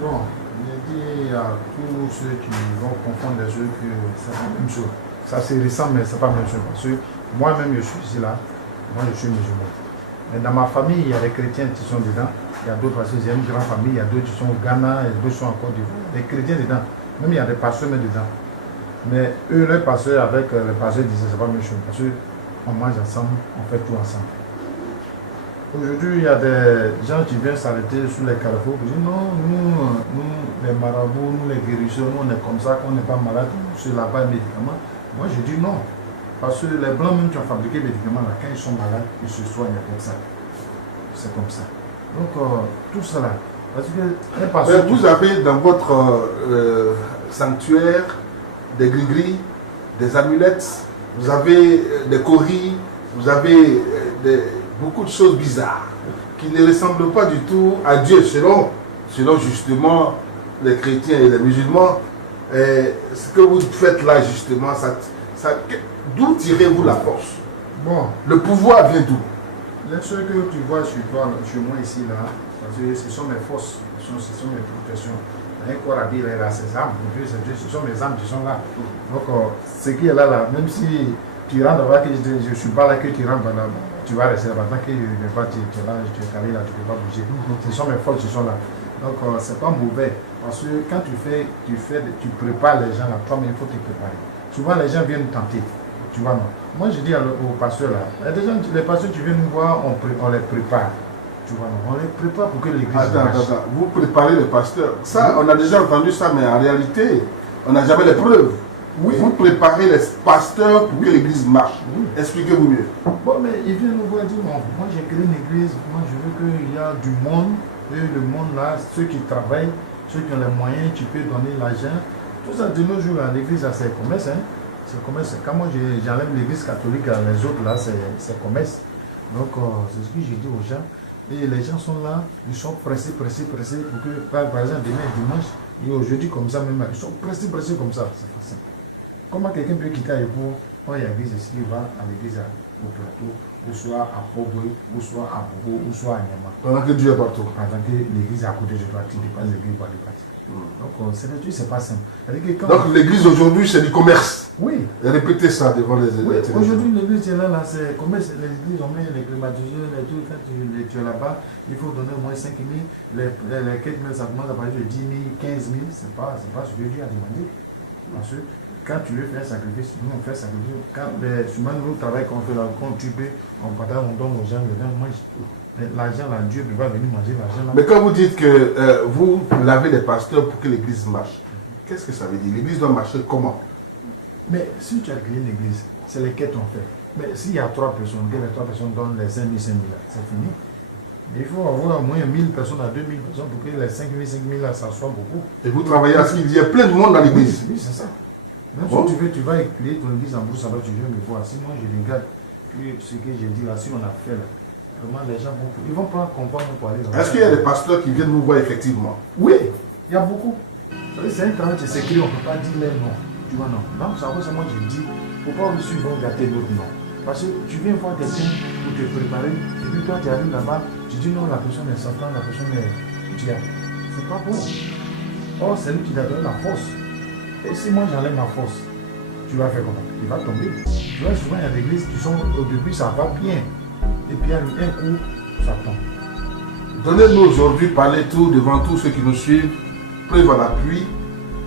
Bon, je dis à tous ceux qui vont confondre les choses que c'est pas la même chose. Ça c'est récent, mais c'est pas la même chose. Parce que moi-même, je suis ici là, moi je suis musulman. Mais dans ma famille, il y a des chrétiens qui sont dedans. Il y a d'autres, parce que j'ai une grande famille, il y a d'autres qui sont au Ghana, et d'autres qui sont en Côte d'Ivoire. Des chrétiens dedans. Même il y a des pasteurs même dedans. Mais eux, les pasteurs avec les pasteurs disaient c'est pas la même chose. Parce qu'on mange ensemble, on fait tout ensemble. Aujourd'hui, il y a des gens qui viennent s'arrêter sur les carrefours pour dire non, nous, les marabouts, nous les guérisseurs, nous on est comme ça, qu'on n'est pas malade, c'est là-bas les médicaments. Moi je dis non. Parce que les blancs même qui ont fabriqué les médicaments, là, quand ils sont malades, ils se soignent avec ça. C'est comme ça. Donc tout cela. Parce que vous avez dans votre sanctuaire des gris-gris, des amulettes, vous avez des coris, vous avez beaucoup de choses bizarres qui ne ressemblent pas du tout à Dieu selon justement les chrétiens et les musulmans. Et ce que vous faites là justement, d'où tirez-vous la force? Bon, le pouvoir vient d'où? Les choses que tu vois sur moi ici là, parce que ce sont mes forces, ce sont mes protections. Un corps habillé là, c'est âmes, ce sont mes âmes qui sont là. Donc ce qui est là, même si tu rentres là, que je ne suis pas là, que tu rentres là, tu vas rester là-bas. Tant que tu es là, tu es calé là, tu ne peux pas bouger. Ce sont mes forces qui sont là. Donc c'est pas mauvais. Parce que quand tu prépares les gens là, toi-même il faut te préparer. Souvent les gens viennent tenter. Tu vois, non. Moi je dis aux pasteurs là, il y a des gens, les pasteurs qui viennent nous voir, on les prépare. Tu vois, non. On les prépare pour que l'église marche. Attends. Vous préparez les pasteurs. Ça, on a déjà entendu ça, mais en réalité, on n'a jamais les preuves. Oui. Vous préparez les pasteurs pour que l'église marche. Oui. Expliquez-vous mieux. Bon, mais ils viennent nous voir et disent, bon, moi j'ai créé une église, moi je veux qu'il y a du monde, et le monde là, ceux qui travaillent, ceux qui ont les moyens, tu peux donner l'argent. Tout ça de nos jours, l'église, c'est commerce. Hein? C'est commerce. Quand moi j'enlève l'église catholique, les autres là, c'est commerce. Donc, c'est ce que j'ai dit aux gens. Et les gens sont là, ils sont pressés pour que, par exemple, demain dimanche, et aujourd'hui comme ça même, ils sont pressés comme ça. C'est facile. Comment quelqu'un peut quitter Aïpo, quand il y a l'église ici, il va à l'église au plateau, ou soit à Pogwe, ou soit à Bobo, ou soit à Nyama. Pendant que Dieu est partout. Pendant que l'église est à côté de toi, tu dépasses l'église pour aller partir. Donc, c'est pas simple. Donc, l'église aujourd'hui, c'est du commerce. Oui. Répétez ça devant les oui, aujourd'hui, l'église est là, c'est commerce. Les églises ont mis les climatiseurs, les trucs, quand tu es là-bas, il faut donner au moins 5 000. Les 4 000, ça commence à partir de 10 000, 15 000. C'est pas ce que Dieu a demandé. Parce que quand tu veux faire un sacrifice, nous on fait un sacrifice. Quand souvent nous travaillons, quand on fait la compte, on partage, on donne aux gens, les gens mangent. L'argent, là, Dieu va venir manger l'argent. Mais quand vous dites que vous lavez les pasteurs pour que l'église marche, qu'est-ce que ça veut dire? L'église doit marcher comment? Mais si tu as créé une église, c'est les quêtes on fait. Mais s'il y a 3 personnes, que les 3 personnes donnent les 5 000, c'est fini. Mais il faut avoir au moins 1000 personnes à 2000 personnes pour que les 5 000 là, ça soit beaucoup. Et vous travaillez à ce qu'il y ait plein de monde dans l'église? Oui, c'est ça. Même si tu vas créer ton église en brousse, tu viens me voir. Si moi je regarde ce que j'ai dit là, si on a fait là, vraiment les gens vont. Ils ne vont pas comprendre pour aller là. Est-ce qu'il y a des pasteurs qui viennent nous voir effectivement? Oui, il y a beaucoup. C'est un travail qui s'écrit, on ne peut pas dire les noms. Tu vois, non. Donc, ça c'est moi je dis, il ne faut pas aussi vont gâter d'autres noms. Parce que tu viens voir quelqu'un pour te préparer, et puis toi tu arrives là-bas, tu dis non, la personne est Satan, la personne est diable. C'est pas bon. Or, c'est lui qui t'a donné la force. Et si moi j'enlève ma force, tu vas faire comment? Il va tomber. Tu vois, souvent il y a des églises qui sont au début, ça va bien. Et puis un coup, ça tombe. Donnez-nous aujourd'hui, parlez tout devant tous ceux qui nous suivent, preuve à l'appui.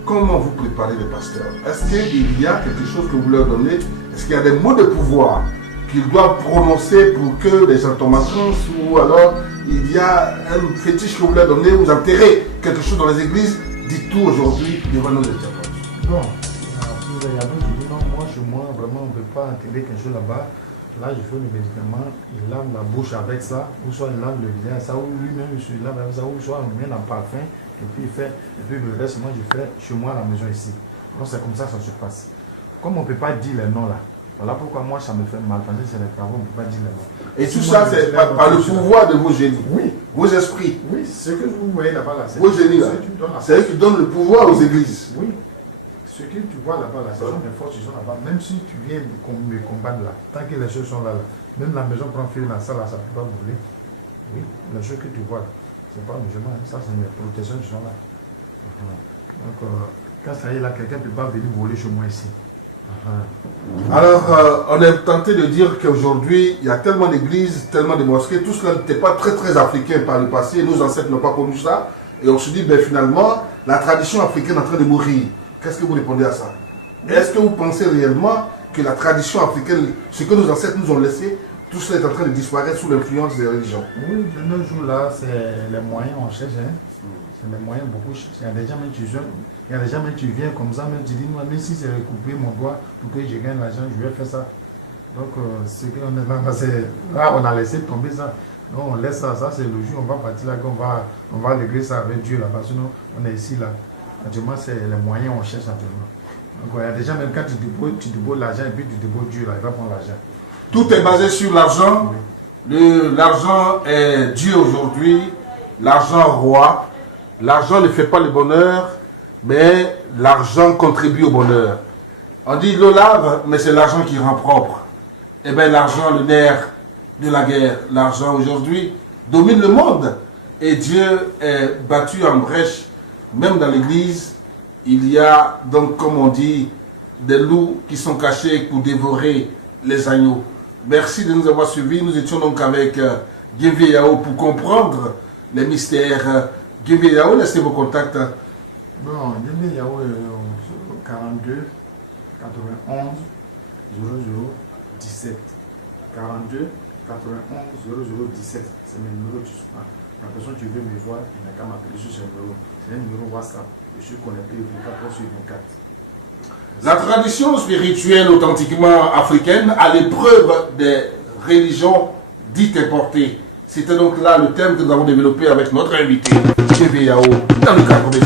Comment vous préparez les pasteurs? Est-ce qu'il y a quelque chose que vous leur donnez? Est-ce qu'il y a des mots de pouvoir qu'ils doivent prononcer pour que les gens tombent en transe? Ou alors il y a un fétiche que vous leur donnez, vous enterrez quelque chose dans les églises? Dites tout aujourd'hui devant nos étudiants. Non, il y a d'autres qui disent non, moi chez moi, vraiment on ne peut pas enterrer quelque chose là-bas. Là, je fais le médicament, il lave la bouche avec ça, ou soit il lave le visage, ça, ou lui-même il se lave avec ça, ou soit on met un parfum, et puis il fait, et puis le reste, moi je fais chez moi à la maison ici. Donc c'est comme ça que ça se passe. Comme on ne peut pas dire les noms là, voilà pourquoi moi ça me fait mal, parce que c'est les travaux, on ne peut pas dire les noms. Et tout ça, c'est par le pouvoir de vos génies, oui, vos esprits. Oui, ce que vous voyez là-bas, là, c'est vos génies là, c'est eux qui donnent le pouvoir aux églises. Oui. Ce que tu vois là-bas, là, ce sont des forces qui sont là-bas. Même si tu viens me combattre là, tant que les choses sont là, même la maison prend feu dans ça, là, ça ne peut pas brûler. Oui, les choses que tu vois, ce n'est pas musulman, ça c'est mes protections qui sont là. Donc, quand ça y est là, quelqu'un ne peut pas venir voler chez moi ici. Alors, on est tenté de dire qu'aujourd'hui, il y a tellement d'églises, tellement de mosquées, tout cela n'était pas très africain par le passé, nos ancêtres n'ont pas connu ça, et on se dit, ben, finalement, la tradition africaine est en train de mourir. Qu'est-ce que vous répondez à ça? Est-ce que vous pensez réellement que la tradition africaine, ce que nos ancêtres nous ont laissé, tout cela est en train de disparaître sous l'influence des religions? Oui, de nos jours là, c'est les moyens on cherche. Hein. C'est les moyens beaucoup. Il y a des gens, même tu jeunes, il y a des gens, même tu viens comme ça, même tu dis, moi, même si c'est recoupé mon doigt pour que je gagne l'argent, je vais faire ça. Donc, ce qu'on est là, on a laissé tomber ça. Donc, on laisse ça, ça c'est le jour, on va partir là, on va régler ça avec Dieu là, parce que nous, on est ici là. Actuellement, c'est les moyens on cherche actuellement. Donc, il y a des gens, même quand tu débauches l'argent et puis tu débauches Dieu là, il va prendre l'argent. Tout est basé sur l'argent. L'argent est Dieu aujourd'hui, l'argent roi. L'argent ne fait pas le bonheur, mais l'argent contribue au bonheur. On dit l'eau lave, mais c'est l'argent qui rend propre. Eh bien, l'argent, le nerf de la guerre, l'argent aujourd'hui domine le monde. Et Dieu est battu en brèche, même dans l'église. Il y a donc, comme on dit, des loups qui sont cachés pour dévorer les agneaux. Merci de nous avoir suivis. Nous étions donc avec Guévé Yao pour comprendre les mystères. Guévé Yao, laissez vos contacts. Bon, Guévé Yao, 42 91 00 17. 42 91 00 17. C'est mes numéros du soir. La personne qui veut me voir, il n'a qu'à m'appeler sur ce numéro. C'est un numéro WhatsApp. Je suis connecté 24 sur 24. La tradition spirituelle authentiquement africaine à l'épreuve des religions dites importées. C'était donc là le thème que nous avons développé avec notre invité, Guévé Yao, dans le cadre des